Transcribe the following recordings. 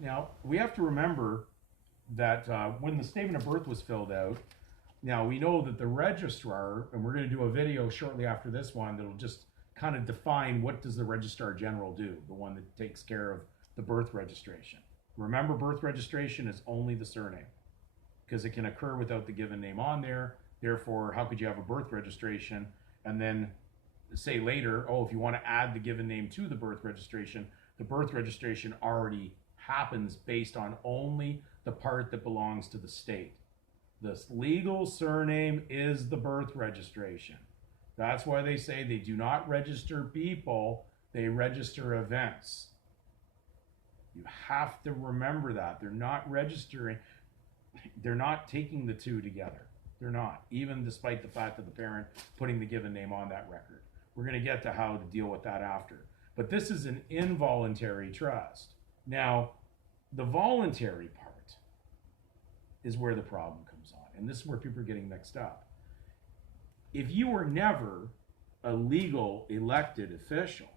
Now, we have to remember that when the statement of birth was filled out, now we know that the registrar, and we're going to do a video shortly after this one that'll just kind of define what does the registrar general do, the one that takes care of the birth registration. Remember, birth registration is only the surname because it can occur without the given name on there. Therefore, how could you have a birth registration and then say later, oh, if you want to add the given name to the birth registration already happens based on only the part that belongs to the state. The legal surname is the birth registration. That's why they say they do not register people, they register events. You have to remember that. They're not registering, they're not taking the two together. They're not, even despite the fact of the parent putting the given name on that record. We're going to get to how to deal with that after. But this is an involuntary trust. Now, the voluntary part is where the problem comes on. And this is where people are getting mixed up. If you were never a legal elected official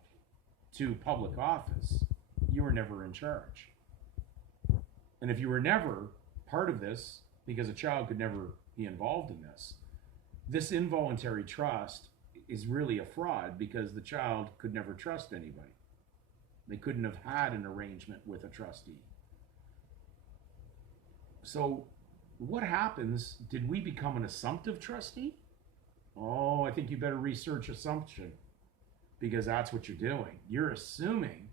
to public office, you were never in charge. And if you were never part of this, because a child could never be involved in this involuntary trust is really a fraud because the child could never trust anybody. They couldn't have had an arrangement with a trustee. So what happens? Did we become an assumptive trustee? Oh, I think you better research assumption because that's what you're doing. You're assuming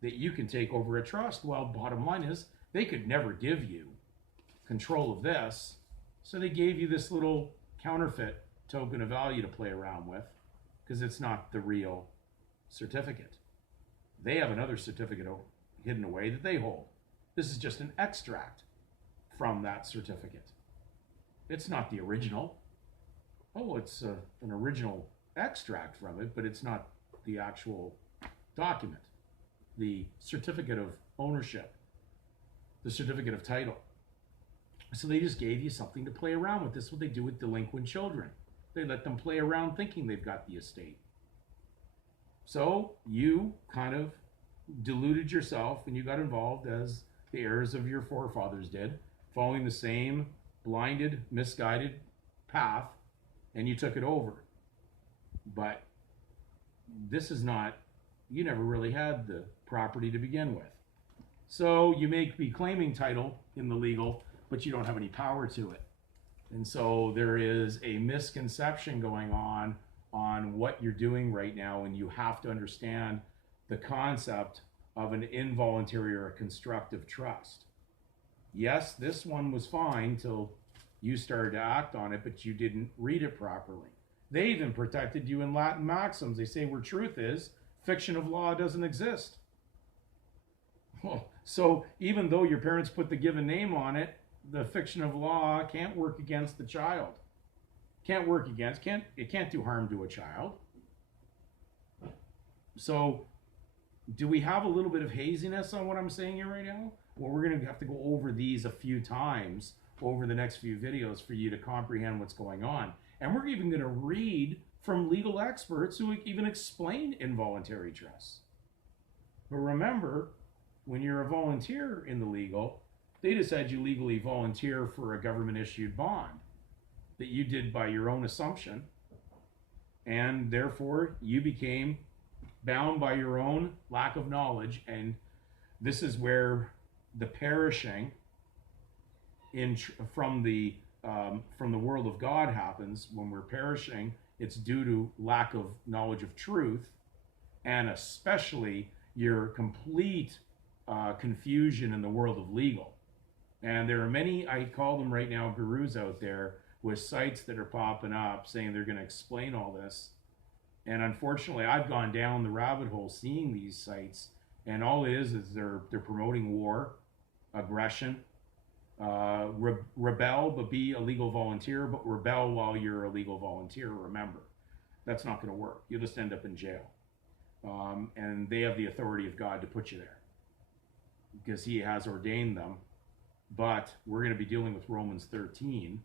that you can take over a trust. Well, bottom line is they could never give you control of this. So they gave you this little counterfeit token of value to play around with because it's not the real certificate. They have another certificate hidden away that they hold. This is just an extract from that certificate. It's not the original. Oh, it's an original extract from it, but it's not the actual document. The certificate of ownership, the certificate of title. So they just gave you something to play around with. This is what they do with delinquent children. They let them play around thinking they've got the estate. So you kind of deluded yourself and you got involved as the heirs of your forefathers did, following the same blinded, misguided path, and you took it over. But this is not, you never really had the property to begin with. So you may be claiming title in the legal, but you don't have any power to it. And so there is a misconception going on what you're doing right now, and you have to understand the concept of an involuntary or a constructive trust. Yes, this one was fine till you started to act on it, but you didn't read it properly. They even protected you in Latin maxims. They say where truth is, fiction of law doesn't exist. Well, so even though your parents put the given name on it, the fiction of law can't work against the child. It can't do harm to a child. So do we have a little bit of haziness on what I'm saying here right now? Well, we're going to have to go over these a few times over the next few videos for you to comprehend what's going on. And we're even going to read from legal experts who even explain involuntary trusts. But remember, when you're a volunteer in the legal, they just had you legally volunteer for a government-issued bond that you did by your own assumption, and therefore you became bound by your own lack of knowledge. And this is where the perishing from the world of God happens. When we're perishing, it's due to lack of knowledge of truth, and especially your complete confusion in the world of legal. And there are many, I call them right now, gurus out there with sites that are popping up saying they're going to explain all this. And unfortunately, I've gone down the rabbit hole seeing these sites, and all it is they're promoting war, aggression, rebel but be a legal volunteer, but rebel while you're a legal volunteer. Remember, that's not going to work. You'll just end up in jail. And they have the authority of God to put you there because he has ordained them. But we're going to be dealing with Romans 13,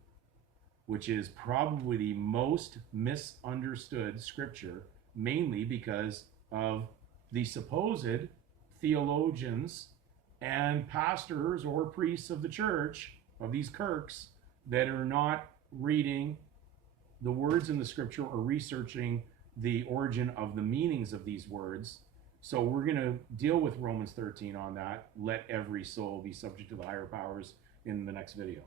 which is probably the most misunderstood scripture, mainly because of the supposed theologians and pastors or priests of the church, of these kirks, that are not reading the words in the scripture or researching the origin of the meanings of these words. So we're going to deal with Romans 13 on that. Let every soul be subject to the higher powers in the next video.